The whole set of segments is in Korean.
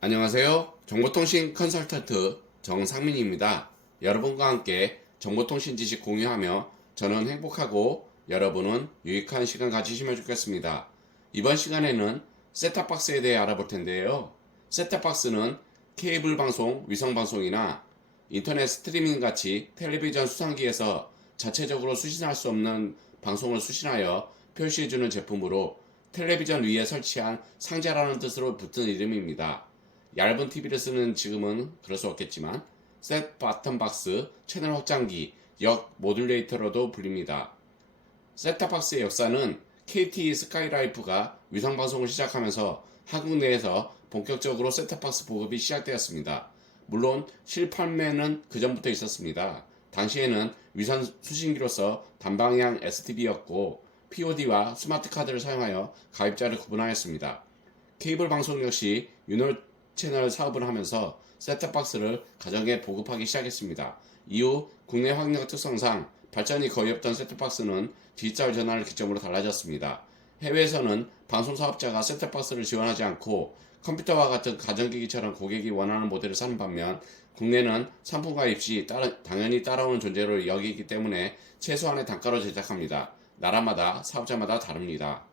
안녕하세요. 정보통신 컨설턴트 정상민입니다. 여러분과 함께 정보통신 지식 공유하며 저는 행복하고 여러분은 유익한 시간 가지시면 좋겠습니다. 이번 시간에는 셋탑박스에 대해 알아볼 텐데요. 셋탑박스는 케이블 방송, 위성 방송이나 인터넷 스트리밍 같이 텔레비전 수상기에서 자체적으로 수신할 수 없는 방송을 수신하여 표시해주는 제품으로 텔레비전 위에 설치한 상자라는 뜻으로 붙은 이름입니다. 얇은 TV를 쓰는 지금은 그럴 수 없겠지만 셋 바텀 박스, 채널 확장기, 역 모듈레이터로도 불립니다. 셋탑박스의 역사는 KT 스카이라이프가 위성방송을 시작하면서 한국 내에서 본격적으로 셋탑박스 보급이 시작되었습니다. 물론 실판매는 그 전부터 있었습니다. 당시에는 위성 수신기로서 단방향 STB였고 POD와 스마트카드를 사용하여 가입자를 구분하였습니다. 케이블 방송 역시 윤호 채널 사업을 하면서 셋탑박스를 가정에 보급하기 시작했습니다. 이후 국내 환경 특성상 발전이 거의 없던 셋탑박스는 디지털 전환을 기점으로 달라졌습니다. 해외에서는 방송사업자가 셋탑박스를 지원하지 않고 컴퓨터와 같은 가전기기처럼 고객이 원하는 모델을 사는 반면 국내는 상품과 입시 당연히 따라오는 존재로 여기기 때문에 최소한의 단가로 제작합니다. 나라마다 사업자마다 다릅니다.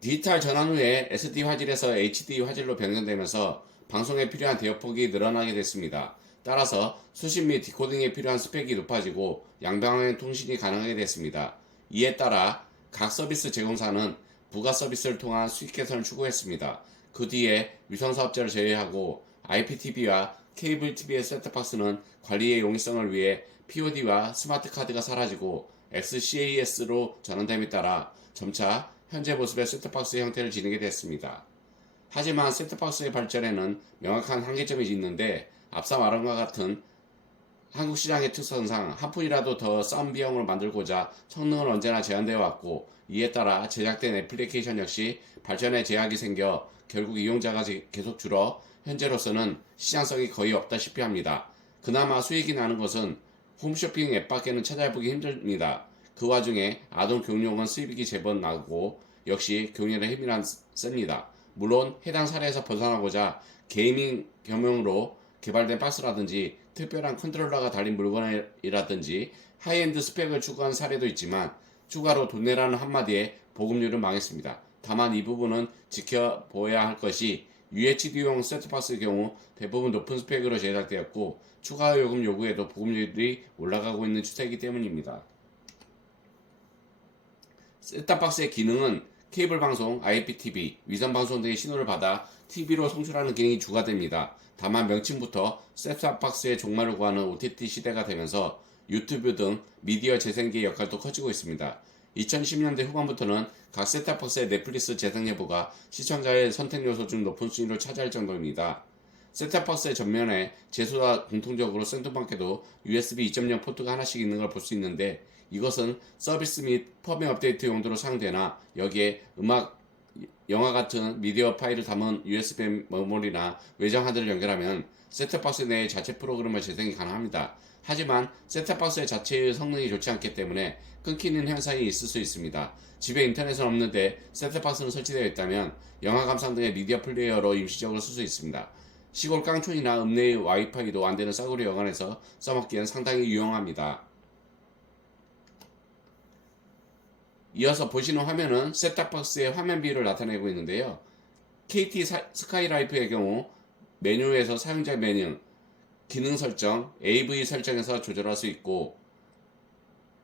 디지털 전환 후에 SD 화질에서 HD 화질로 변경되면서 방송에 필요한 대역폭이 늘어나게 됐습니다. 따라서 수신 및 디코딩에 필요한 스펙이 높아지고 양방향 통신이 가능하게 됐습니다. 이에 따라 각 서비스 제공사는 부가 서비스를 통한 수익 개선을 추구했습니다. 그 뒤에 위성 사업자를 제외하고 IPTV와 케이블 TV의 셋탑박스는 관리의 용이성을 위해 POD와 스마트 카드가 사라지고 XCAS로 전환됨에 따라 점차 현재 모습의 셋탑박스의 형태를 지니게 됐습니다. 하지만 셋탑박스의 발전에는 명확한 한계점이 있는데 앞서 말한 것과 같은 한국 시장의 특성상 한 푼이라도 더 싼 비용으로 만들고자 성능은 언제나 제한되어 왔고 이에 따라 제작된 애플리케이션 역시 발전에 제약이 생겨 결국 이용자가 계속 줄어 현재로서는 시장성이 거의 없다시피 합니다. 그나마 수익이 나는 것은 홈쇼핑 앱밖에는 찾아보기 힘듭니다. 그 와중에 아동 교육용은 수입이 제법 나고 역시 교육의 힘이란 셉니다. 물론 해당 사례에서 벗어나고자 게이밍 겸용으로 개발된 박스라든지 특별한 컨트롤러가 달린 물건이라든지 하이엔드 스펙을 추구한 사례도 있지만 추가로 돈 내라는 한마디에 보급률은 망했습니다. 다만 이 부분은 지켜보아야 할 것이 UHD용 셋탑박스의 경우 대부분 높은 스펙으로 제작되었고 추가 요금 요구에도 보급률이 올라가고 있는 추세이기 때문입니다. 셋탑박스의 기능은 케이블 방송, IPTV, 위성 방송 등의 신호를 받아 TV로 송출하는 기능이 주가 됩니다. 다만 명칭부터 셋탑박스의 종말을 구하는 OTT 시대가 되면서 유튜브 등 미디어 재생기의 역할도 커지고 있습니다. 2010년대 후반부터는 각 셋탑박스의 넷플릭스 재생 여부가 시청자의 선택 요소 중 높은 순위를 차지할 정도입니다. 셋탑박스의 전면에 제수와 공통적으로 생뚱맞게도 USB 2.0 포트가 하나씩 있는 걸 볼 수 있는데 이것은 서비스 및 펌웨어 업데이트 용도로 사용되나 여기에 음악, 영화 같은 미디어 파일을 담은 USB 메모리나 외장 하드를 연결하면 셋탑박스 내에 자체 프로그램을 재생이 가능합니다. 하지만 셋탑박스 자체의 성능이 좋지 않기 때문에 끊기는 현상이 있을 수 있습니다. 집에 인터넷은 없는데 셋탑박스는 설치되어 있다면 영화 감상 등의 미디어 플레이어로 임시적으로 쓸 수 있습니다. 시골 깡촌이나 읍내의 와이파이도 안되는 싸구려 여관에서 써먹기엔 상당히 유용합니다. 이어서 보시는 화면은 셋탑박스의 화면 비율을 나타내고 있는데요. KT 스카이라이프의 경우 메뉴에서 사용자 메뉴, 기능 설정, AV 설정에서 조절할 수 있고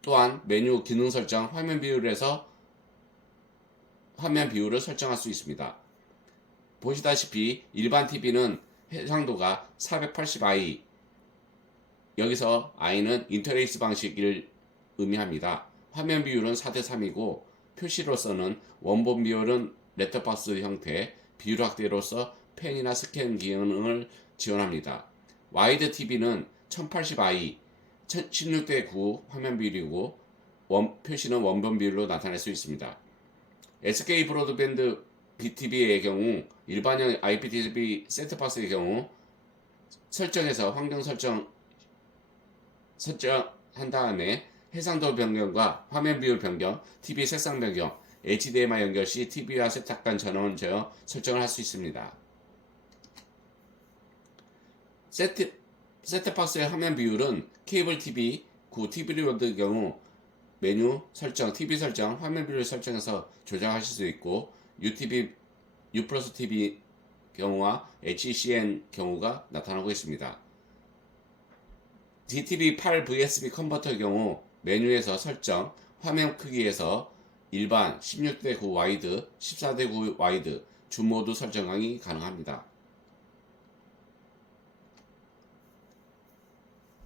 또한 메뉴 기능 설정, 화면 비율에서 화면 비율을 설정할 수 있습니다. 보시다시피 일반 TV는 해상도가 480i 여기서 i는 인터레이스 방식을 의미합니다. 화면 비율은 4:3이고 표시로서는 원본 비율은 렛터박스 형태, 비율 확대로서 펜이나 스캔 기능을 지원합니다. 와이드 TV는 1080i 16:9 화면 비율이고 표시는 원본 비율로 나타낼 수 있습니다. SK 브로드밴드 BTV의 경우 일반형 IPTV 셋탑박스의 경우 설정에서 환경 설정한 다음에 해상도 변경과 화면 비율 변경, TV 색상 변경, HDMI 연결 시 TV와 세탁 간 전원 제어 설정을 할 수 있습니다. 셋톱박스의 화면 비율은 케이블 TV, TV로드의 경우 메뉴 설정, TV 설정, 화면 비율 설정해서 조정하실 수 있고 UTV, U 플러스 TV 경우와 HECN 경우가 나타나고 있습니다. DTV8 VSB 컨버터의 경우 메뉴에서 설정, 화면 크기에서 일반 16:9 와이드, 14:9 와이드, 줌 모드 설정이 가능합니다.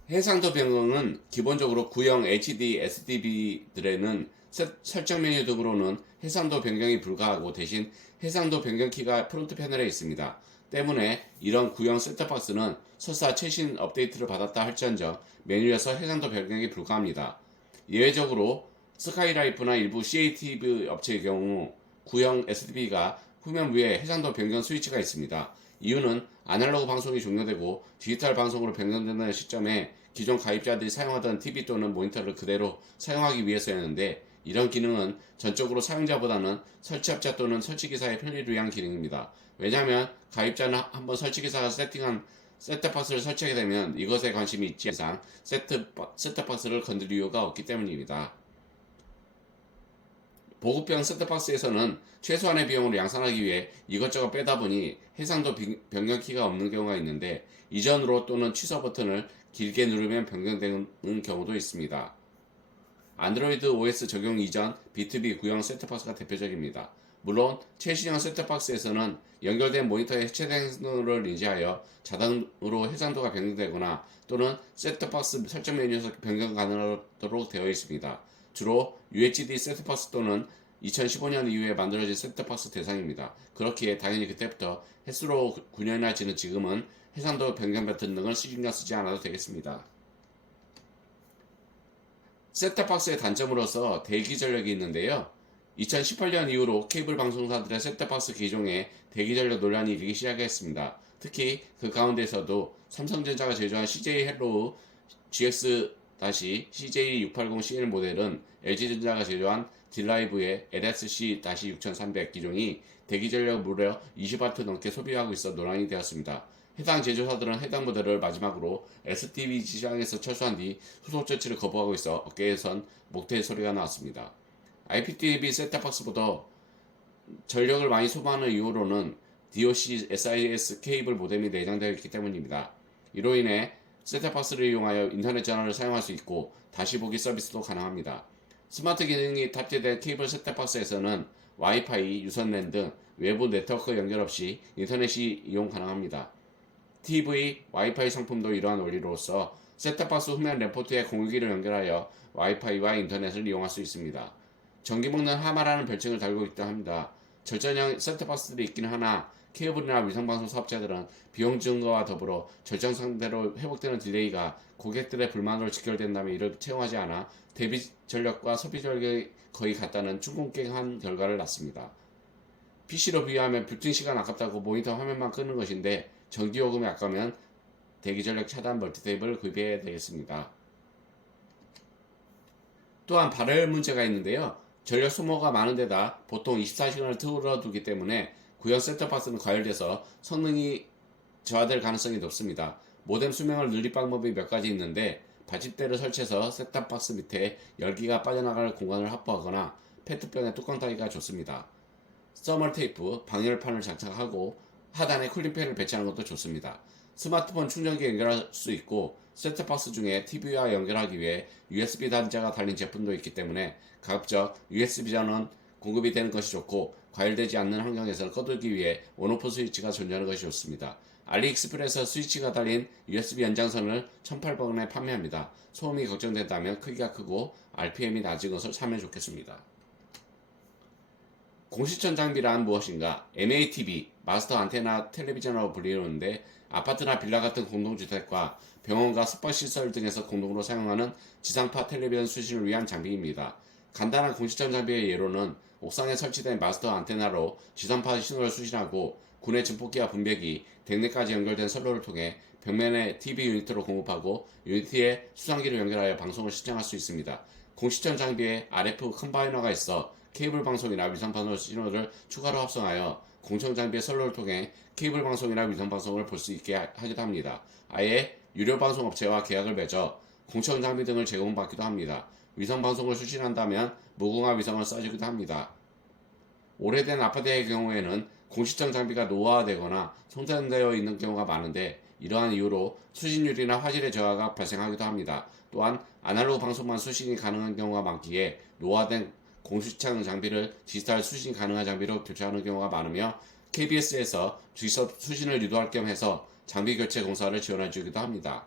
해상도 변경은 기본적으로 구형 HD SDV들에는 설정 메뉴 등으로는 해상도 변경이 불가하고 대신 해상도 변경 키가 프론트 패널에 있습니다. 때문에 이런 구형 셋톱박스는 설사 최신 업데이트를 받았다 할지언정 메뉴에서 해상도 변경이 불가합니다. 예외적으로 스카이라이프나 일부 CATV 업체의 경우 구형 SDV가 후면 위에 해상도 변경 스위치가 있습니다. 이유는 아날로그 방송이 종료되고 디지털 방송으로 변경되는 시점에 기존 가입자들이 사용하던 TV 또는 모니터를 그대로 사용하기 위해서였는데 이런 기능은 전적으로 사용자보다는 설치업자 또는 설치기사의 편리를 위한 기능입니다. 왜냐하면 가입자는 한번 설치기사가 세팅한 셋톱박스를 설치하게 되면 이것에 관심이 있지 이상 셋톱박스를 건드릴 이유가 없기 때문입니다. 보급형 셋톱박스에서는 최소한의 비용을 양산하기 위해 이것저것 빼다 보니 해상도 변경 키가 없는 경우가 있는데 이전으로 또는 취소 버튼을 길게 누르면 변경되는 경우도 있습니다. 안드로이드 OS 적용 이전 B2B 구형 셋톱박스가 대표적입니다. 물론 최신형 셋톱박스에서는 연결된 모니터의 해체된 해상도를 인지하여 자동으로 해상도가 변경되거나 또는 셋톱박스 설정 메뉴에서 변경 가능하도록 되어 있습니다. 주로 UHD 셋톱박스 또는 2015년 이후에 만들어진 셋톱박스 대상입니다. 그렇기에 당연히 그때부터 횟수로 9년이나 지난 지금은 해상도 변경 버튼 등을 신경 쓰지 않아도 되겠습니다. 셋톱박스의 단점으로서 대기 전력이 있는데요. 2018년 이후로 케이블 방송사들의 셋톱박스 기종에 대기 전력 논란이 일기 시작했습니다. 특히 그 가운데서도 삼성전자가 제조한 CJ 헬로우 GX-CJ680CL 모델은 LG전자가 제조한 딜라이브의 LSC-6300 기종이 대기 전력 무려 20W 넘게 소비하고 있어 논란이 되었습니다. 해당 제조사들은 해당 모델을 마지막으로 STV 시장에서 철수한 뒤 후속 조치를 거부하고 있어 업계에선 목태 소리가 나왔습니다. IPTV 셋톱박스보다 전력을 많이 소모하는 이유로는 DOC SIS 케이블 모뎀이 내장되어 있기 때문입니다. 이로 인해 셋톱박스를 이용하여 인터넷 전화를 사용할 수 있고 다시 보기 서비스도 가능합니다. 스마트 기능이 탑재된 케이블 셋톱박스에서는 와이파이, 유선랜 등 외부 네트워크 연결 없이 인터넷이 이용 가능합니다. TV, 와이파이 상품도 이러한 원리로서 셋톱박스 후면 램포트에 공유기를 연결하여 와이파이와 인터넷을 이용할 수 있습니다. 전기 먹는 하마라는 별칭을 달고 있다 합니다. 절전형 셋톱박스들이 있긴 하나 케이블이나 위성방송 사업자들은 비용 증가와 더불어 절정 상태로 회복되는 딜레이가 고객들의 불만으로 직결된다면 이를 채용하지 않아 대비 전력과 소비 전력이 거의 같다는 충공갱한 결과를 낳습니다. PC로 비교하면 뷰팅 시간 아깝다고 모니터 화면만 끄는 것인데 전기요금이 아까우면 대기전력 차단 멀티탭을 구입해야 되겠습니다. 또한 발열 문제가 있는데요. 전력 소모가 많은 데다 보통 24시간을 틀어두기 때문에 구형 셋톱박스는 과열돼서 성능이 저하될 가능성이 높습니다. 모뎀 수명을 늘릴 방법이 몇 가지 있는데 받침대를 설치해서 셋톱박스 밑에 열기가 빠져나갈 공간을 확보하거나 페트병에 뚜껑 따기가 좋습니다. 서멀 테이프, 방열판을 장착하고 하단에 쿨링팬을 배치하는 것도 좋습니다. 스마트폰 충전기 연결할 수 있고 셋톱박스 중에 TV와 연결하기 위해 USB 단자가 달린 제품도 있기 때문에 가급적 USB 전원 공급이 되는 것이 좋고 과열되지 않는 환경에서 꺼두기 위해 온오프 스위치가 존재하는 것이 좋습니다. 알리익스프레스 스위치가 달린 USB 연장선을 1800원에 판매합니다. 소음이 걱정된다면 크기가 크고 RPM이 낮은 것을 사면 좋겠습니다. 공시천 장비란 무엇인가? MATV, 마스터 안테나 텔레비전이라고 불리는데 아파트나 빌라 같은 공동주택과 병원과 숙박시설 등에서 공동으로 사용하는 지상파 텔레비전 수신을 위한 장비입니다. 간단한 공시천 장비의 예로는 옥상에 설치된 마스터 안테나로 지상파 신호를 수신하고 군의 증폭기와 분배기, 댁내까지 연결된 선로를 통해 벽면에 TV 유니트로 공급하고 유니트에 수상기를 연결하여 방송을 시청할 수 있습니다. 공시천 장비에 RF 컴바이너가 있어 케이블 방송이나 위성 방송 신호를 추가로 합성하여 공청 장비의 선로를 통해 케이블 방송이나 위성 방송을 볼 수 있게 하기도 합니다. 아예 유료 방송 업체와 계약을 맺어 공청 장비 등을 제공받기도 합니다. 위성 방송을 수신한다면 무궁화 위성을 쏴주기도 합니다. 오래된 아파트의 경우에는 공시청 장비가 노후화되거나 손상되어 있는 경우가 많은데 이러한 이유로 수신율이나 화질의 저하가 발생하기도 합니다. 또한 아날로그 방송만 수신이 가능한 경우가 많기에 노후화된 공시청 장비를 디지털 수신 가능한 장비로 교체하는 경우가 많으며 KBS에서 직접 수신을 유도할 겸 해서 장비 교체 공사를 지원해 주기도 합니다.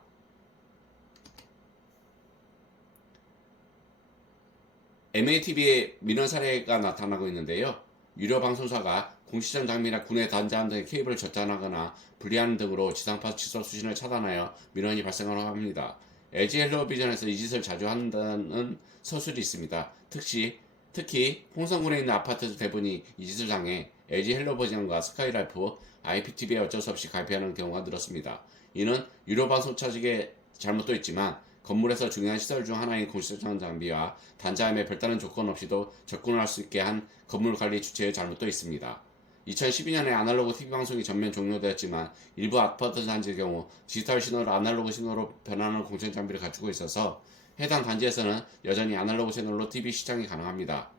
MATV의 민원 사례가 나타나고 있는데요. 유료 방송사가 공시청 장비나 군의 단자함 등의 케이블을 절단하거나 분리하는 등으로 지상파 직접 수신을 차단하여 민원이 발생하고 합니다. LG 헬로비전에서 이 짓을 자주 한다는 서술이 있습니다. 특히 홍성군에 있는 아파트 대부분이 이 짓을 당해 LG 헬로비전과 스카이라이프, IPTV에 어쩔 수 없이 가입하는 경우가 늘었습니다. 이는 유료 방송 차직의 잘못도 있지만 건물에서 중요한 시설 중 하나인 공시청 장비와 단자함에 별다른 조건 없이도 접근을 할 수 있게 한 건물 관리 주체의 잘못도 있습니다. 2012년에 아날로그 TV 방송이 전면 종료되었지만 일부 아파트 단지의 경우 디지털 신호를 아날로그 신호로 변환하는 공청 장비를 갖추고 있어서 해당 단지에서는 여전히 아날로그 채널로 TV 시청이 가능합니다.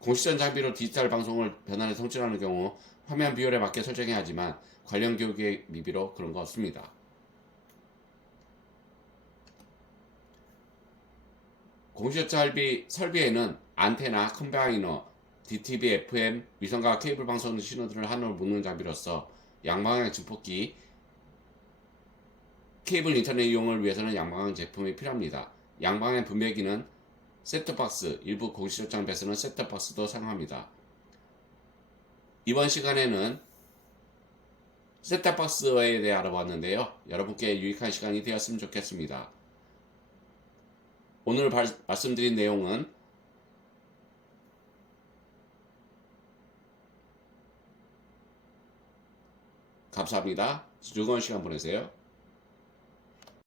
공시청 장비로 디지털 방송을 변환해 송출하는 경우 화면 비율에 맞게 설정해야 하지만 관련 교육의 미비로 그런 거 없습니다. 공시청 설비에는 안테나, 컴바이너, DTV, FM, 위성과 케이블 방송 신호들을 하나로 묶는 장비로서 양방향 증폭기, 케이블 인터넷 이용을 위해서는 양방향 제품이 필요합니다. 양방향 분배기는 셋톱박스, 일부 공시청 장비에서는 셋톱박스도 사용합니다. 이번 시간에는 셋톱박스에 대해 알아봤는데요. 여러분께 유익한 시간이 되었으면 좋겠습니다. 오늘 말씀드린 내용은 감사합니다. 즐거운 시간 보내세요.